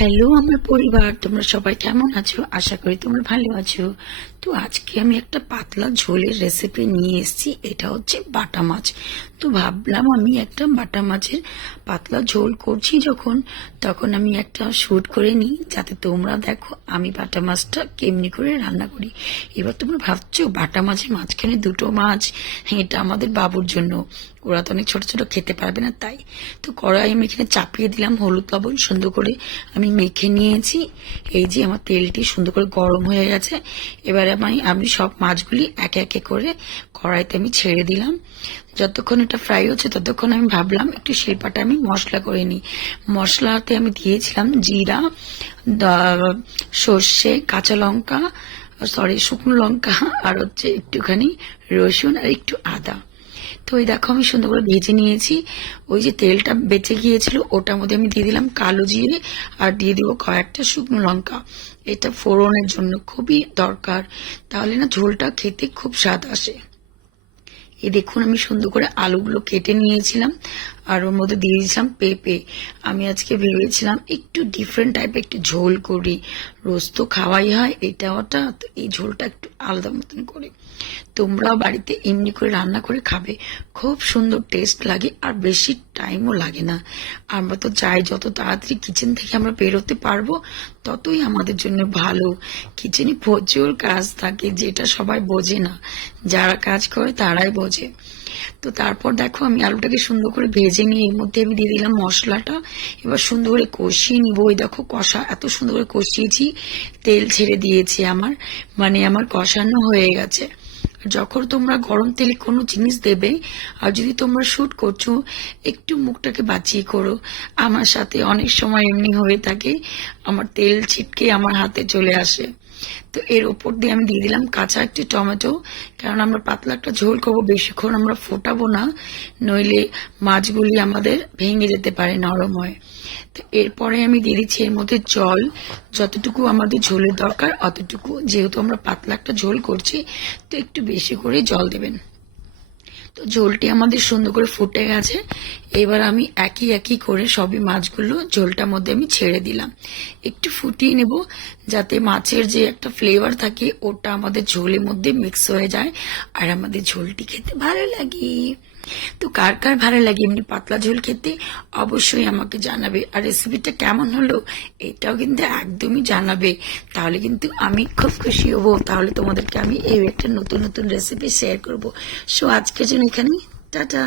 Hello আমার পরিবার, তোমরা সবাই কেমন আছো? আশা করি তোমরা ভালো আছো। তো আজকে আমি একটা পাতলা ঝোলের রেসিপি নিয়ে এসেছি। এটা হচ্ছে বাটা মাছ। তো ভাবলাম আমি একটা বাটা মাছের পাতলা ঝোল করছি যখন, তখন আমি একটা শুট করে নিই, যাতে তোমরা দেখো আমি বাটা মাছটা কেমনি করে রান্না করি। এবার তোমরা ভাবছো বাটা মাছের মাঝখানে দুটো মাছ, এটা আমাদের বাবুর জন্য, ওরা তো অনেক ছোট ছোট খেতে পারবে না, তাই তো কড়াই আমি এখানে চাপিয়ে দিলাম, হলুদ লবণ সুন্দর করে আমি মেখে নিয়েছি। এই যে আমার তেলটি সুন্দর করে গরম হয়ে গেছে। এবারে আমি সব মাছগুলি একে একে করে কড়াইতে আমি ছেড়ে দিলাম। যতক্ষণ এটা ফ্রাই হচ্ছে ততক্ষণ আমি ভাবলাম একটু শিলপাটা আমি মশলা করে নিই। মশলাতে আমি দিয়েছিলাম জিরা, সর্ষে, কাঁচা লঙ্কা, শুকনো লঙ্কা, আর হচ্ছে একটুখানি রসুন আর একটু আদা। তো ওই দেখো আমি সুন্দর করে ভেজে নিয়েছি। ওই যে তেলটা বেঁচে গিয়েছিল ওটার মধ্যে আমি দিয়ে দিলাম কালো জিরে, আর দিয়ে দিব কয়েকটা শুকনো লঙ্কা। এটা ফোড়নের জন্য খুবই দরকার, তাহলে না ঝোলটা খেতে খুব স্বাদ আসে। এই দেখুন আমি সুন্দর করে আলুগুলো কেটে নিয়েছিলাম, আর ওর মধ্যে দিয়ে দিয়েছিলাম পেঁপে। আমি আজকে ভেবেছিলাম একটু ডিফারেন্ট টাইপের একটু ঝোল করি, রোজ তো খাওয়াই হয় এটা ওটা, তো এই ঝোলটা একটু আলাদা মতন করি। তোমরাও বাড়িতে এমনি করে রান্না করে খাবে, খুব সুন্দর টেস্ট লাগে আর বেশি টাইমও লাগে না। আমরা তো চাই যত তাড়াতাড়ি কিচেন থেকে আমরা বেরোতে পারবো ততই আমাদের জন্য ভালো। কিচেনে প্রচুর কাজ থাকে যেটা সবাই বোঝে না, যারা কাজ করে তারাই বোঝে। তো তারপর দেখো আমি আলুটাকে সুন্দর করে ভেজে নিয়ে এর মধ্যে আমি দিয়ে দিলাম মশলাটা। এবার সুন্দর করে কষিয়ে নিব। ওই দেখো কষা এত সুন্দর করে কষিয়েছি, তেল ছেড়ে দিয়েছে আমার, মানে আমার কষানো হয়ে গেছে। যখন তোমরা গরম তেলে কোনো জিনিস দেবে, আর যদি তোমরা শুট করছো, একটু মুখটাকে বাঁচিয়ে করো। আমার সাথে অনেক সময় এমনি হয়ে থাকে, আমার তেল ছিটকে আমার হাতে চলে আসে। তো এর ওপর দিয়ে আমি দিয়ে দিলাম কাঁচা একটি টমেটো, কারণ আমরা পাতলা একটা ঝোল করবো, বেশিক্ষণ আমরা ফোটাবো না, নইলে মাছগুলি আমাদের ভেঙে যেতে পারে নরম হয়। তো এরপরে আমি দিয়ে দিচ্ছি এর মধ্যে জল, যতটুকু আমাদের ঝোলের দরকার অতটুকু, যেহেতু আমরা পাতলা একটা ঝোল করছি তো একটু বেশি করে জল দেবেন। তো ঝোলটি আমাদের সুন্দর করে ফুটে গেছে। এবার আমি একই একই করে সবই মাছগুলো ঝোলটার মধ্যে আমি ছেড়ে দিলাম, একটু ফুটিয়ে নেব, যাতে মাছের যে একটা ফ্লেভার থাকে ওটা আমাদের ঝোলের মধ্যে মিক্স হয়ে যায়, আর আমাদের ঝোলটি খেতে ভালো লাগে। তো কার কার ভালো লাগে এমনি পাতলা ঝোল খেতে, অবশ্যই আমাকে জানাবে। আর রেসিপিটা কেমন হলো এটাও কিন্তু একদমই জানাবে, তাহলে কিন্তু আমি খুব খুশি হব। তাহলে তোমাদেরকে আমি এই একটা নতুন নতুন রেসিপি শেয়ার করব। সো আজকের জন্য এখানে টাটা।